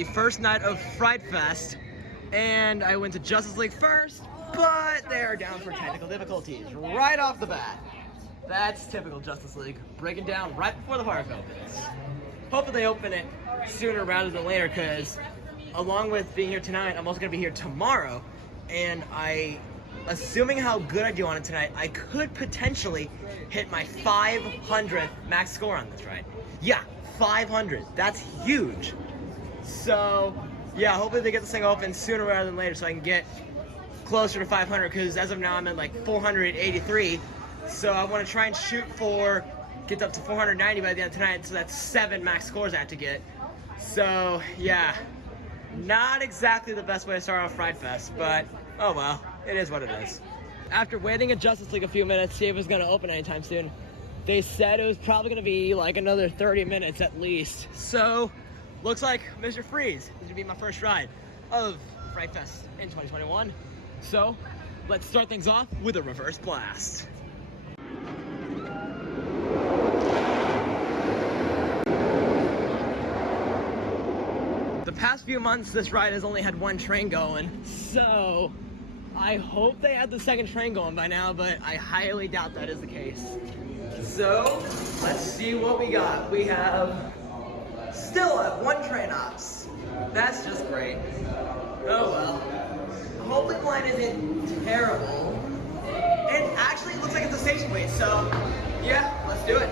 the first night of Fright Fest, and I went to Justice League first, but they are down for technical difficulties right off the bat. That's typical Justice League, breaking down right before the park opens. Hopefully they open it sooner rather than later, because along with being here tonight, I'm also going to be here tomorrow, and assuming how good I do on it tonight, I could potentially hit my 500th max score on this ride. Yeah, 500. That's huge. So, yeah, hopefully they get this thing open sooner rather than later so I can get closer to 500, because as of now I'm at like 483. So I want to try and shoot for, get up to 490 by the end of tonight, so that's 7 max scores I have to get. So, yeah, not exactly the best way to start off Fright Fest, but oh well, it is what it is. After waiting at Justice League a few minutes to see if it was going to open anytime soon, they said it was probably going to be like another 30 minutes at least. So, looks like Mr. Freeze is going to be my first ride of Fright Fest in 2021. So, let's start things off with a reverse blast. The past few months, this ride has only had one train going, so I hope they had the second train going by now, but I highly doubt that is the case. So, let's see what we got. We have still at 1 train ops. That's just great. Oh well. Hopefully the line isn't terrible. It actually looks like it's a station wait, so yeah, let's do it.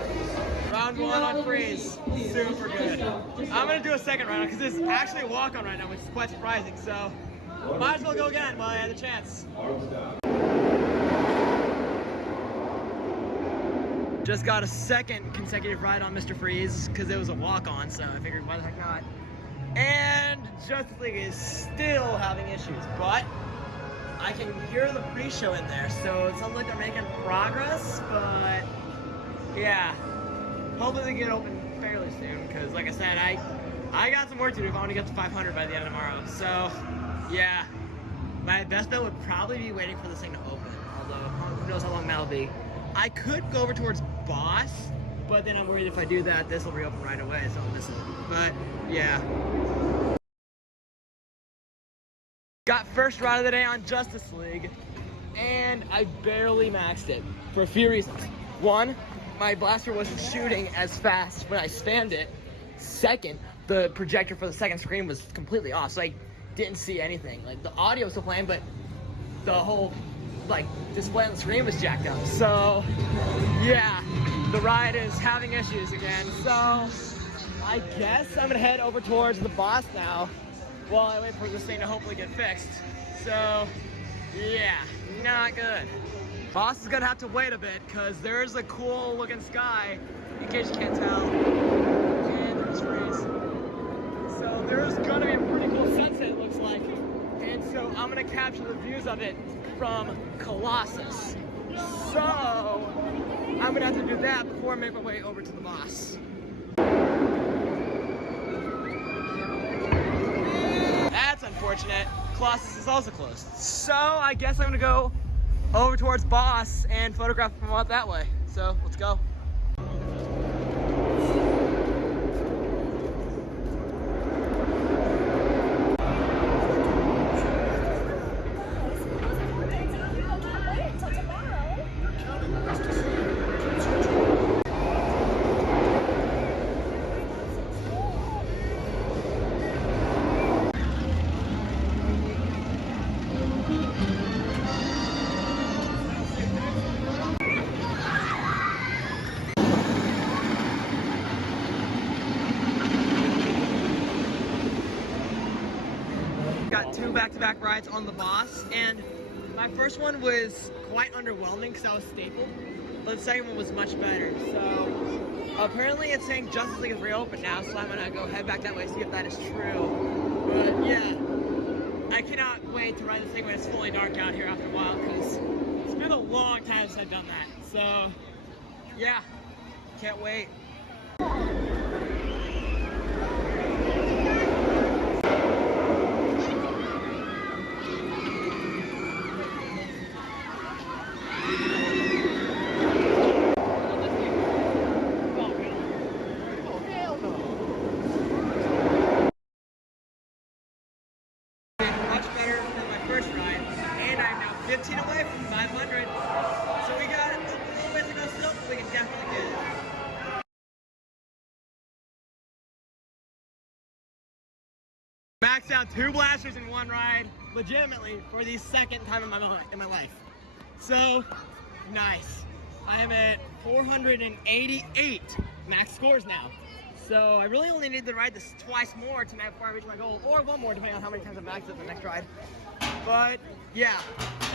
Round 1 on Freeze. Super good. I'm gonna do a second round because this is actually a walk-on right now, which is quite surprising, so might as well go again while I had the chance. Just got a second consecutive ride on Mr. Freeze because it was a walk-on, so I figured why the heck not. And Justice League is still having issues, but I can hear the pre-show in there, so it sounds like they're making progress, but yeah. Hopefully they get open fairly soon, because like I said, I got some work to do if I want to get to 500 by the end of tomorrow. So, yeah. My best bet would probably be waiting for this thing to open, although who knows how long that'll be. I could go over towards Boss, but then I'm worried if I do that, this will reopen right away, so I'll miss it. But, yeah. Got first ride of the day on Justice League, and I barely maxed it for a few reasons. One, my blaster wasn't shooting as fast when I spammed it. Second, the projector for the second screen was completely off, so I didn't see anything. Like, the audio was still playing, but the whole, like, display on the screen was jacked up. So, yeah, the ride is having issues again. So, I guess I'm gonna head over towards the Boss now while I wait for this thing to hopefully get fixed. So, yeah, not good. Boss is gonna have to wait a bit because there's a cool looking sky, in case you can't tell. And there's Freeze. So there's gonna be a pretty cool sunset, it looks like. And so I'm gonna capture the views of it from Colossus. So I'm gonna have to do that before I make my way over to the Boss. That's unfortunate. Colossus is also closed. So I guess I'm gonna go over towards Boss and photograph them out that way. So let's go. Got 2 back-to-back rides on the Boss, and my first one was quite underwhelming because I was stapled, but the second one was much better. So apparently it's saying Justice League is reopened now, so I'm gonna go head back that way, see if that is true. But yeah, I cannot wait to ride this thing when it's fully dark out here after a while, because it's been a long time since I've done that. So yeah, can't wait. 15 away from 500. So we got a little ways to go still, but we can definitely get it. Maxed out 2 blasters in 1 ride, legitimately for the 2nd time in my life. So, nice. I am at 488 max scores now. So I really only need to ride this twice more tonight before I reach my goal, or 1 more depending on how many times I max it the next ride. But yeah,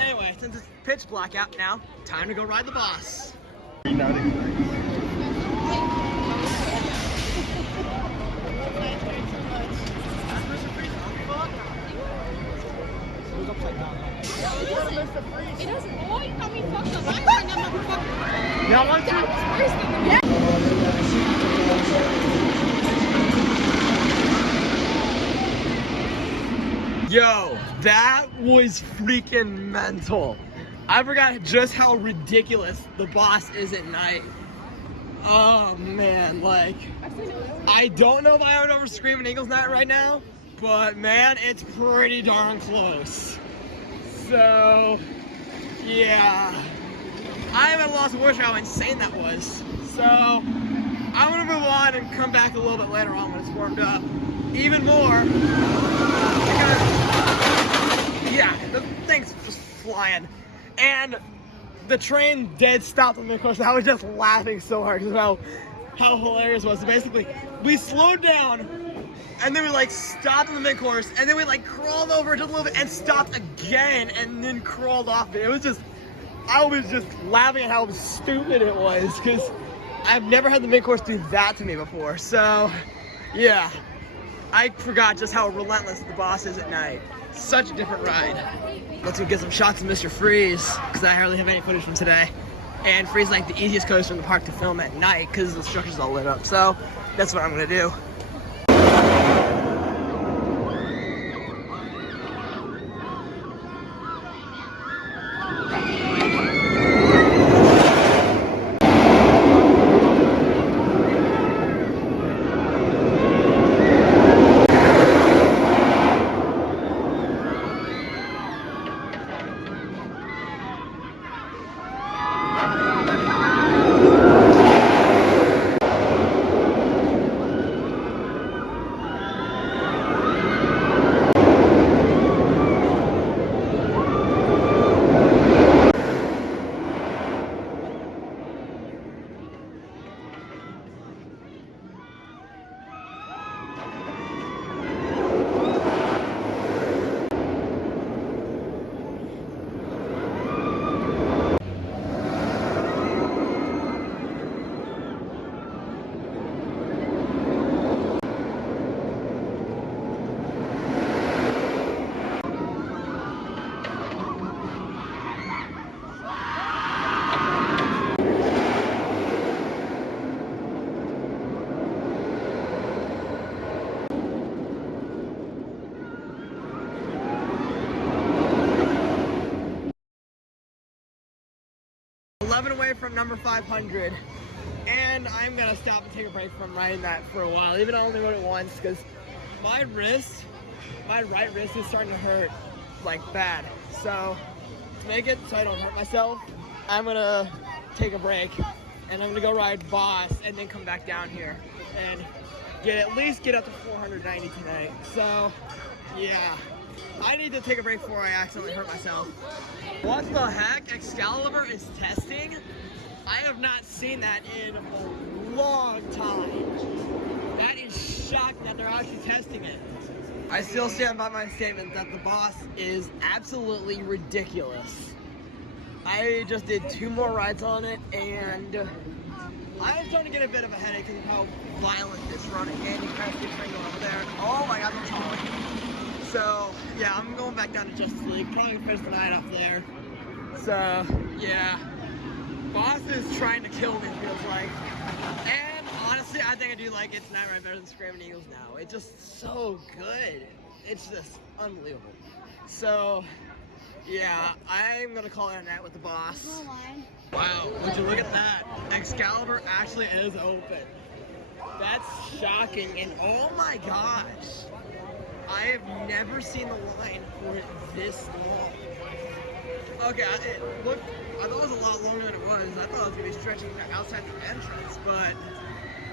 anyway, since it's pitch black out now, time to go ride the boss. It doesn't. Oh, you got me fucked up. I'm motherfucker. Y'all want to? Yeah. Yo, that was freaking mental. I forgot just how ridiculous the boss is at night. Oh man, like, I don't know if I would over Screaming Eagles Night right now, but man, it's pretty darn close. So, yeah, I am at a loss of words for how insane that was. So, I'm gonna move on and come back a little bit later on when it's warmed up even more. Because, yeah, the thing's just flying. And the train dead stopped on the course. I was just laughing so hard because of how hilarious it was. So basically, we slowed down, and then we like stopped in the mid-course, and then we like crawled over just a little bit and stopped again, and then crawled off it. It was just, I was just laughing at how stupid it was because I've never had the mid-course do that to me before. So, yeah, I forgot just how relentless the boss is at night. Such a different ride. Let's go get some shots of Mr. Freeze, because I hardly have any footage from today. And Freeze is like the easiest coaster in the park to film at night because the structure's all lit up. So that's what I'm gonna do. 11 away from number 500, and I'm gonna stop and take a break from riding that for a while, even though I only rode it once, because my right wrist is starting to hurt like bad. So to make it so I don't hurt myself, I'm gonna take a break and I'm gonna go ride Boss and then come back down here and at least get up to 490 tonight. So yeah, I need to take a break before I accidentally hurt myself. What the heck? Excalibur is testing? I have not seen that in a long time. That is shocking that they're actually testing it. I still stand by my statement that the Boss is absolutely ridiculous. I just did 2 more rides on it, and I'm starting to get a bit of a headache because of how violent this running and you kind of see train going over there. Oh my god, that's hard. So yeah, I'm going back down to Justice League. Probably gonna finish the night off there. So yeah, Boss is trying to kill me, feels like. And honestly, I think I do like It's Night Ride better than Screaming Eagles now. It's just so good. It's just unbelievable. So yeah, I'm gonna call it a night with the Boss. Wow, would you look at that? Excalibur actually is open. That's shocking, and oh my gosh. I have never seen the line for it this long. Okay, I thought it was a lot longer than it was. I thought it was gonna be stretching outside the entrance, but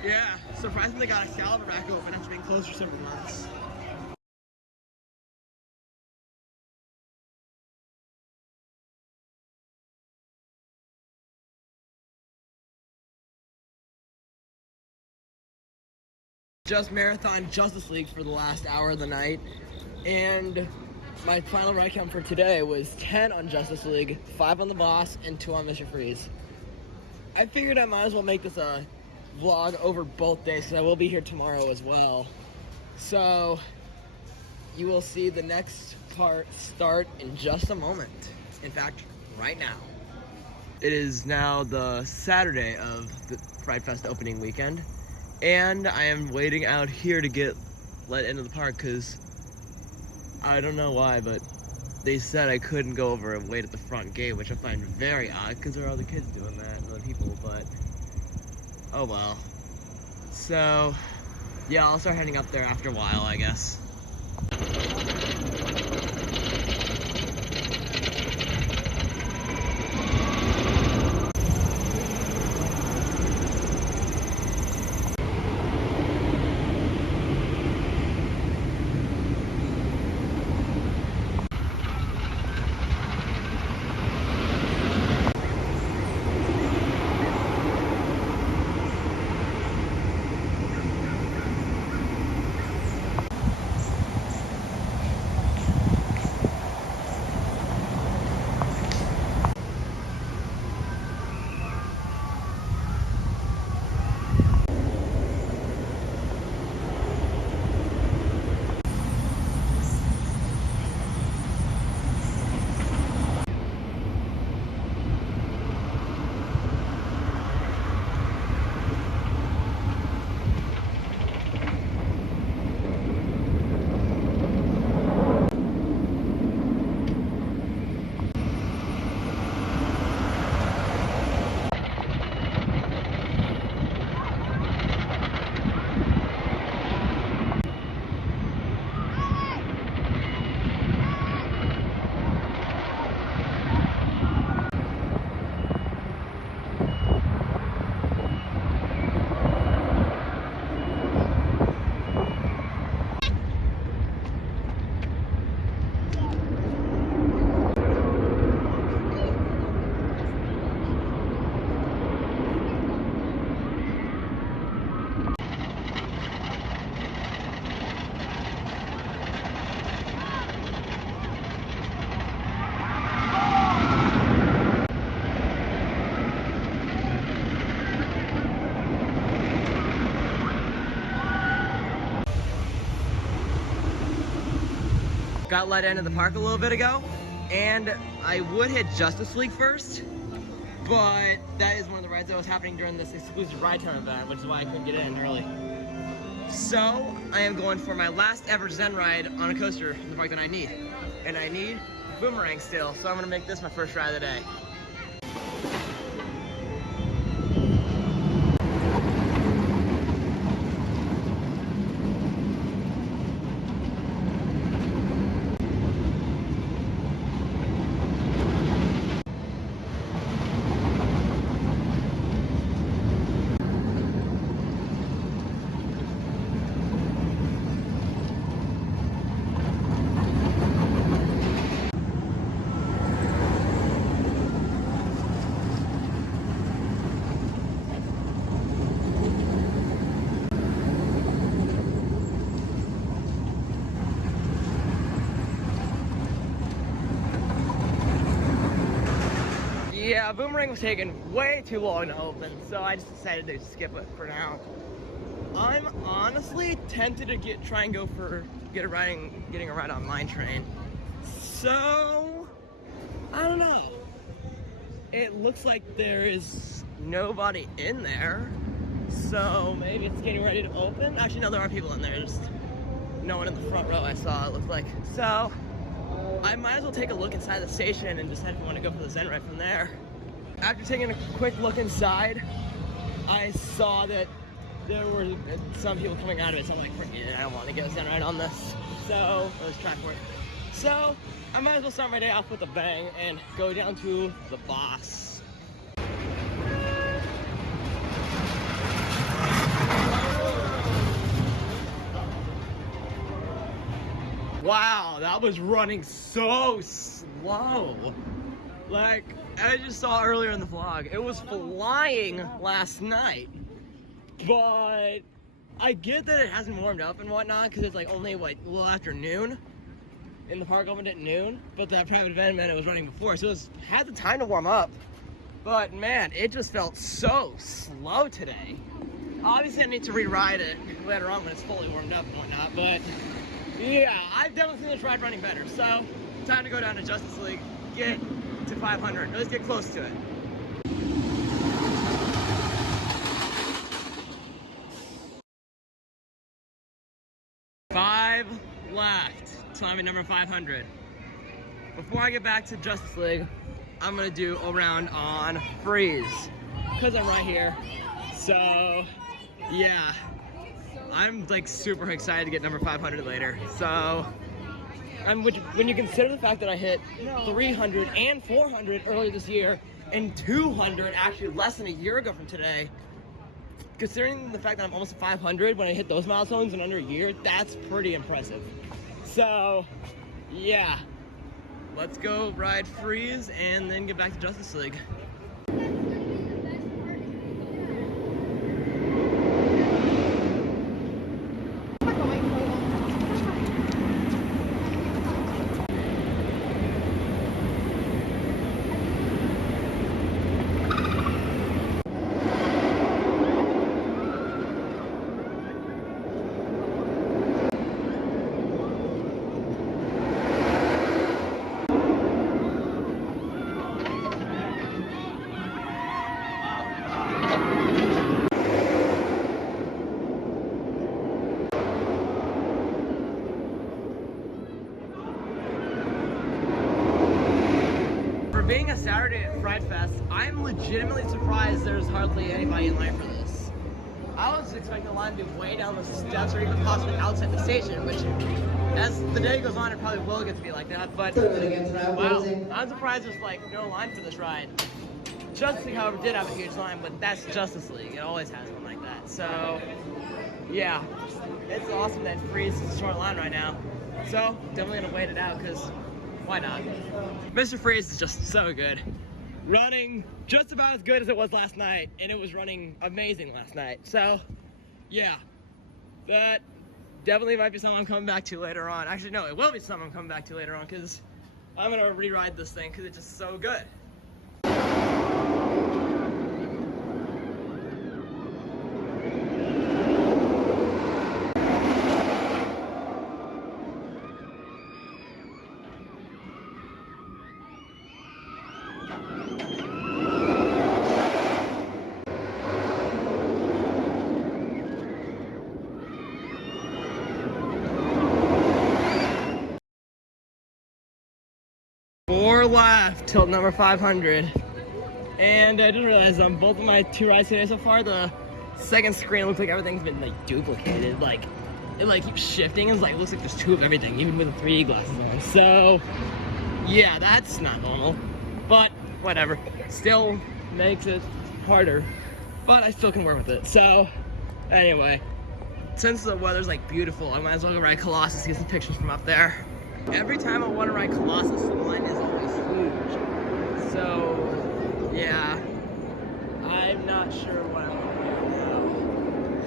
yeah, surprisingly got a salad rack open after being closed for several months. Just marathon Justice League for the last hour of the night, and my final ride count for today was 10 on Justice League, 5 on the Boss, and 2 on Mr. Freeze. I figured I might as well make this a vlog over both days because I will be here tomorrow as well. So you will see the next part start in just a moment. In fact, right now. It is now the Saturday of the Fright Fest opening weekend, and I am waiting out here to get let into the park because I don't know why, but they said I couldn't go over and wait at the front gate, which I find very odd because there are other kids doing that, other people, but oh well. So, yeah, I'll start heading up there after a while, I guess. Got let into the park a little bit ago, and I would hit Justice League first, but that is one of the rides that was happening during this exclusive ride time event, which is why I couldn't get in early. So I am going for my last ever Zen ride on a coaster in the park that I need, and I need Boomerang still, so I'm gonna make this my first ride of the day. Yeah, Boomerang was taking way too long to open, so I just decided to skip it for now. I'm honestly tempted to try and go for getting a ride on Mine Train. So I don't know. It looks like there is nobody in there, so maybe it's getting ready to open. Actually, no, there are people in there. Just no one in the front row. I saw it looked like. So I might as well take a look inside the station and decide if I want to go for the Zen ride from there. After taking a quick look inside, I saw that there were some people coming out of it, so I'm like, forget it, I don't want to get a Zen ride on this. So, it was track work. So I might as well start my day off with a bang and go down to the boss. Wow, that was running so slow. Like, I just saw earlier in the vlog, it was flying last night. But I get that it hasn't warmed up and whatnot, because it's like only like a little after noon. In the park opened at noon, but that private event meant it was running before, so it had the time to warm up. But man, it just felt so slow today. Obviously I need to re-ride it later on when it's fully warmed up and whatnot, but yeah, I've definitely seen this ride running better. So, time to go down to Justice League, get to 500, let's get close to it. Five left till I'm at number 500. Before I get back to Justice League, I'm gonna do a round on Freeze, because I'm right here. So, yeah. I'm like super excited to get number 500 later. So, when you consider the fact that I hit 300 and 400 earlier this year, and 200 actually less than a year ago from today, considering the fact that I'm almost at 500 when I hit those milestones in under a year, that's pretty impressive. So, yeah. Let's go ride Freeze and then get back to Justice League. Being a Saturday at Fright Fest, I'm legitimately surprised there's hardly anybody in line for this. I was expecting the line to be way down the steps or even possibly outside the station, which as the day goes on, it probably will get to be like that, but wow, I'm surprised there's like no line for this ride. Justice League, however, did have a huge line, but that's Justice League. It always has one like that. So, yeah, it's awesome that Freeze is a short line right now. So, definitely gonna wait it out, because why not? Mr. Freeze is just so good. Running just about as good as it was last night, and it was running amazing last night. So, yeah, that definitely might be something I'm coming back to later on. Actually, no, it will be something I'm coming back to later on, because I'm gonna re-ride this thing, because it's just so good. Four left till number 500. And I didn't realize on both of my two rides today so far, the second screen looks like everything's been like duplicated. Like it like keeps shifting. It's like looks like there's two of everything, even with the 3D glasses on. So yeah, that's not normal. But whatever. Still makes it harder. But I still can work with it. So anyway, since the weather's like beautiful, I might as well go ride Colossus, get some pictures from up there. Every time I want to ride Colossus, the line is always huge. So, yeah, I'm not sure what I want to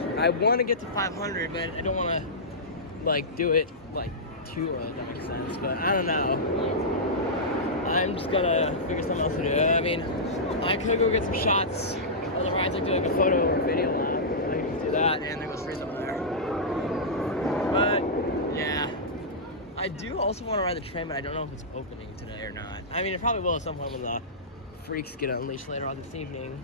do now. I want to get to 500, but I don't want to, like, do it, like, too early, if that makes sense. But I don't know. I'm just gonna figure something else to do. I mean, I could go get some shots of the rides, like, do like a photo or video lab. I can just do that, and there goes Freeze up there. But, yeah. I do also want to ride the train, but I don't know if it's opening today or not. I mean, it probably will at some point when the freaks get unleashed later on this evening.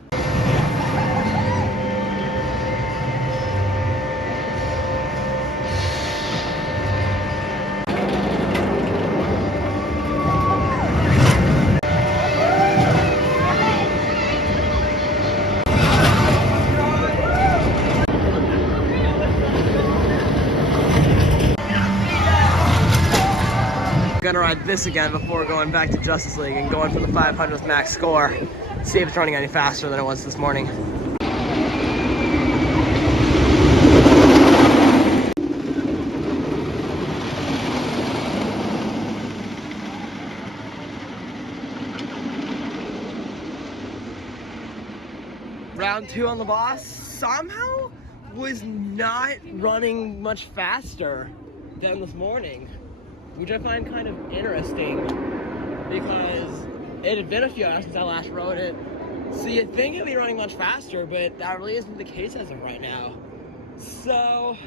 Gonna ride this again before going back to Justice League and going for the 500th max score. See if it's running any faster than it was this morning. Round 2 on the boss somehow was not running much faster than this morning, which I find kind of interesting because it had been a few hours since I last rode it. So you'd think it'd be running much faster, but that really isn't the case as of right now. So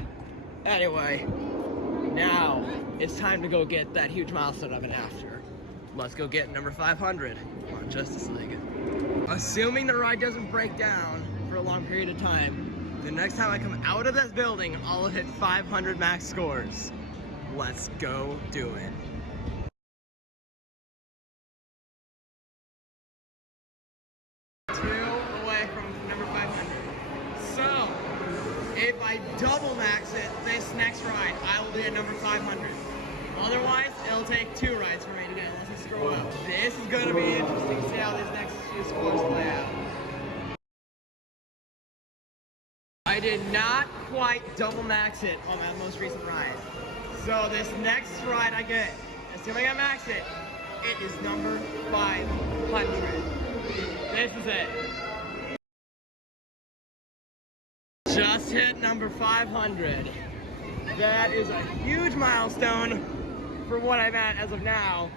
anyway, now it's time to go get that huge milestone of it after. Let's go get number 500 on Justice League. Assuming the ride doesn't break down for a long period of time, the next time I come out of this building, I'll hit 500 max scores. Let's go do it. Away from number 500. So, if I double max it this next ride, I will be at number 500. Otherwise, it'll take 2 rides for me to get unless I scroll out. This is going to be interesting to see how these next few scores play out. I did not quite double max it on my most recent ride. So this next ride I get, assuming I max it, it is number 500. This is it. Just hit number 500. That is a huge milestone for what I'm at as of now,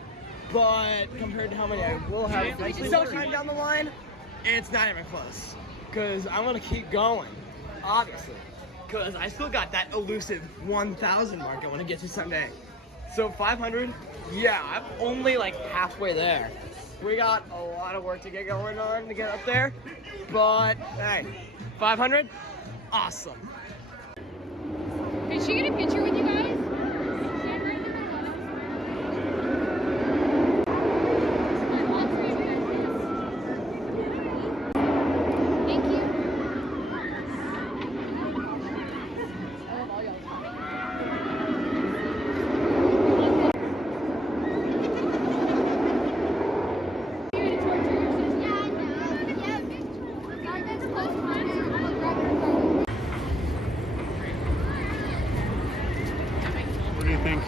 but compared to how many I will have sometime down the line, it's not even close. Because I'm gonna keep going, obviously. Because I still got that elusive 1,000 mark I want to get to someday. So 500, yeah, I'm only like halfway there. We got a lot of work to get going on to get up there, but hey, 500, awesome. Did she get a picture with you guys? Thank you. What do you think?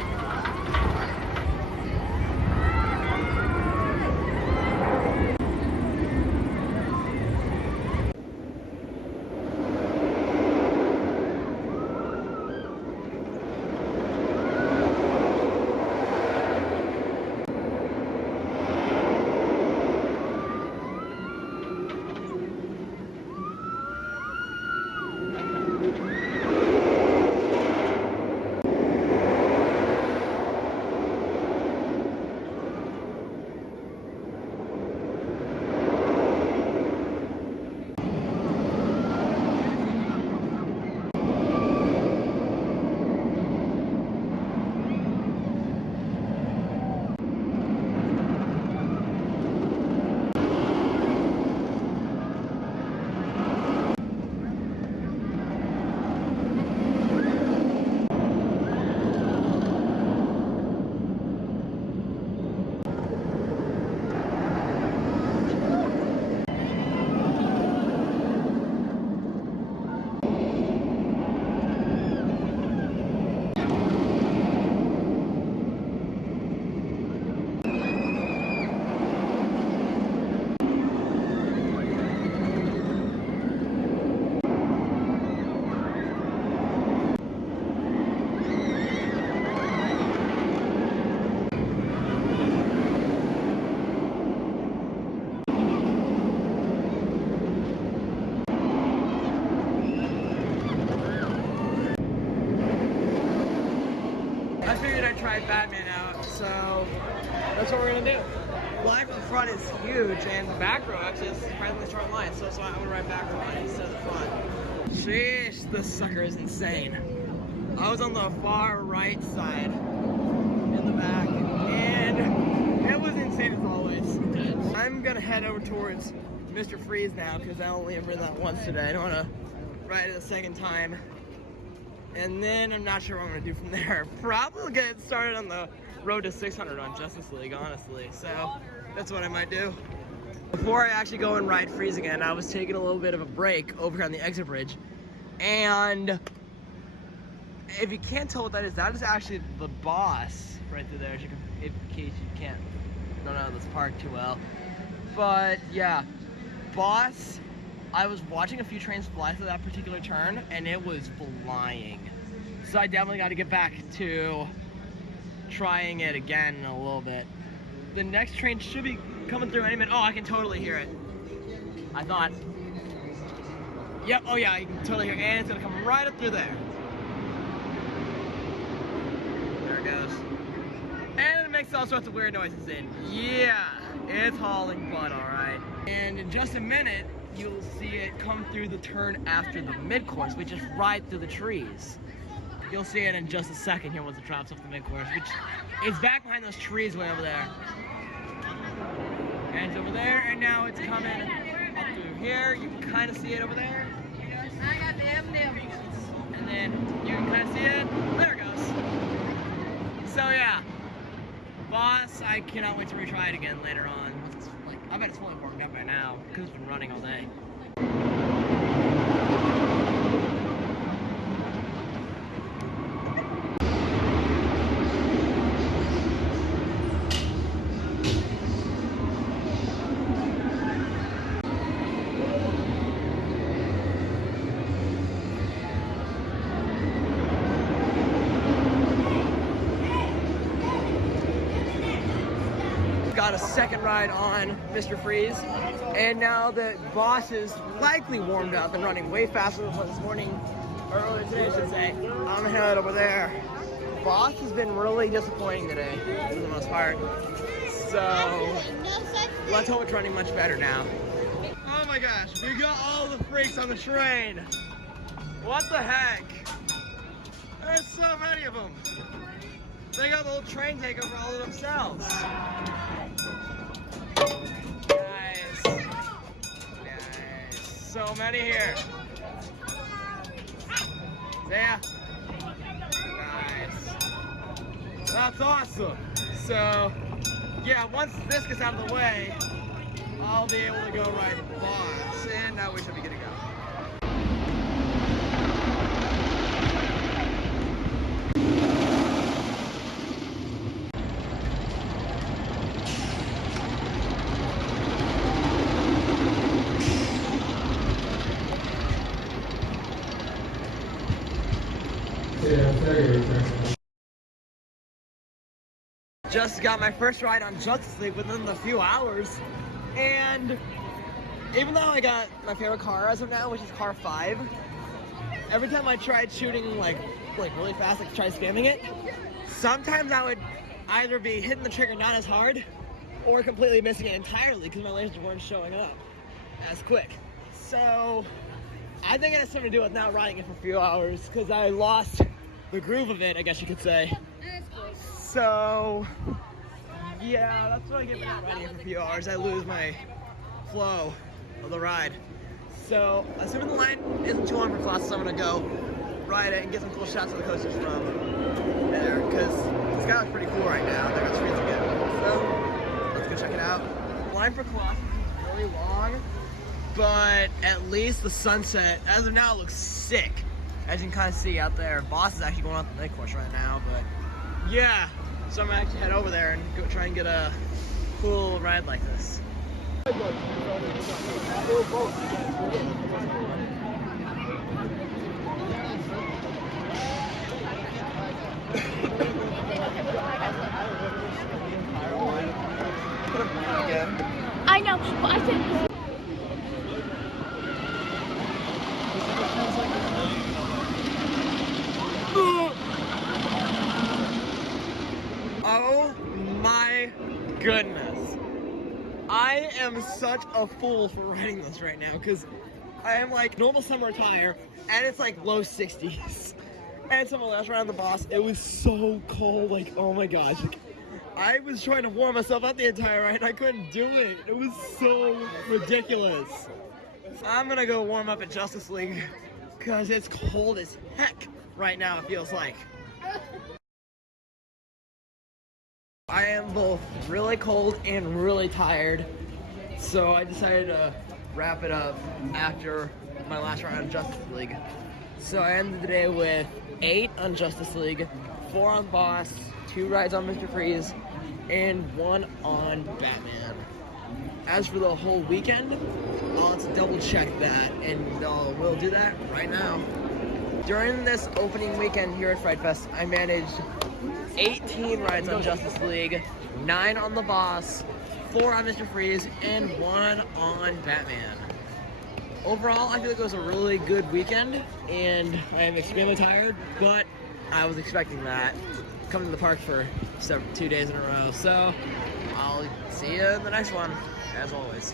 I figured I'd try Batman out, so that's what we're gonna do. Line from the front is huge, and the back row actually is surprisingly short line, so that's why I'm gonna ride back row instead of the front. Sheesh, this sucker is insane. I was on the far right side in the back, and it was insane as always. I'm gonna head over towards Mr. Freeze now, because I only have ridden that once today. I don't wanna ride it a second time. And then I'm not sure what I'm gonna do from there. Probably get started on the road to 600 on Justice League, honestly. So that's what I might do. Before I actually go and ride Freeze again, I was taking a little bit of a break over here on the exit bridge. And if you can't tell what that is actually the boss right through there, in case you don't know this park too well. But yeah, boss, I was watching a few trains fly through that particular turn and it was flying. So I definitely got to get back to trying it again in a little bit. The next train should be coming through any minute. Oh, I can totally hear it. I thought. Yep, oh yeah, you can totally hear it. And it's gonna come right up through there. There it goes. And it makes all sorts of weird noises in. Yeah, it's hauling butt, alright. And in just a minute, you'll see it come through the turn after the mid-course, which is right through the trees. You'll see it in just a second here once it drops off the mid-course, which is back behind those trees way over there. And it's over there, and now it's coming up through here. You can kind of see it over there. And then you can kind of see it. There it goes. So yeah, boss, I cannot wait to retry it again later on. I bet it's fully warmed up by now because it's been running all day. Got a second ride on Mr. Freeze, and now the boss is likely warmed up and running way faster than this morning, or earlier today I should say. I'm gonna head over there. Boss has been really disappointing today, for the most part, so let's hope it's running much better now. Oh my gosh, we got all the freaks on the train. What the heck? There's so many of them. They got the whole train takeover all to themselves. Nice. So many here. Yeah. Nice. That's awesome. So, yeah, once this gets out of the way, I'll be able to go ride the boss, and now we should be good to go. Just got my first ride on Justice League within a few hours, and even though I got my favorite car as of now, which is car 5, every time I tried shooting like really fast, like try spamming it, sometimes I would either be hitting the trigger not as hard or completely missing it entirely because my lasers weren't showing up as quick. So I think it has something to do with not riding it for a few hours because I lost the groove of it, I guess you could say. So yeah, that's what I get for not riding it for a few hours. I lose my flow of the ride. So assuming the line isn't too long for classes, I'm gonna go ride it and get some cool shots of the coasters from there because the sky looks pretty cool right now. They're gonna freeze again. So let's go check it out. The line for classes is really long, but at least the sunset as of now looks sick. As you can kind of see out there, boss is actually going out the night course right now, but yeah, so I'm gonna actually head over there and go try and get a cool ride like this. I know, but I said. Oh my goodness. I am such a fool for riding this right now because I am like normal summer attire and it's like low 60s. And someone last ride on the boss, it was so cold, like oh my gosh. Like, I was trying to warm myself up the entire ride and I couldn't do it. It was so ridiculous. I'm gonna go warm up at Justice League because it's cold as heck right now, it feels like. I am both really cold and really tired, so I decided to wrap it up after my last round of Justice League. So I ended the day with 8 on Justice League, 4 on Boss, 2 rides on Mr. Freeze, and 1 on Batman. As for the whole weekend, I'll have to double check that, and we'll do that right now. During this opening weekend here at Fright Fest, I managed 18 rides on Justice League, 9 on the Boss, 4 on Mr. Freeze, and 1 on Batman. Overall, I feel like it was a really good weekend, and I am extremely tired, but I was expecting that coming to the park for 2 days in a row. So I'll see you in the next one, as always.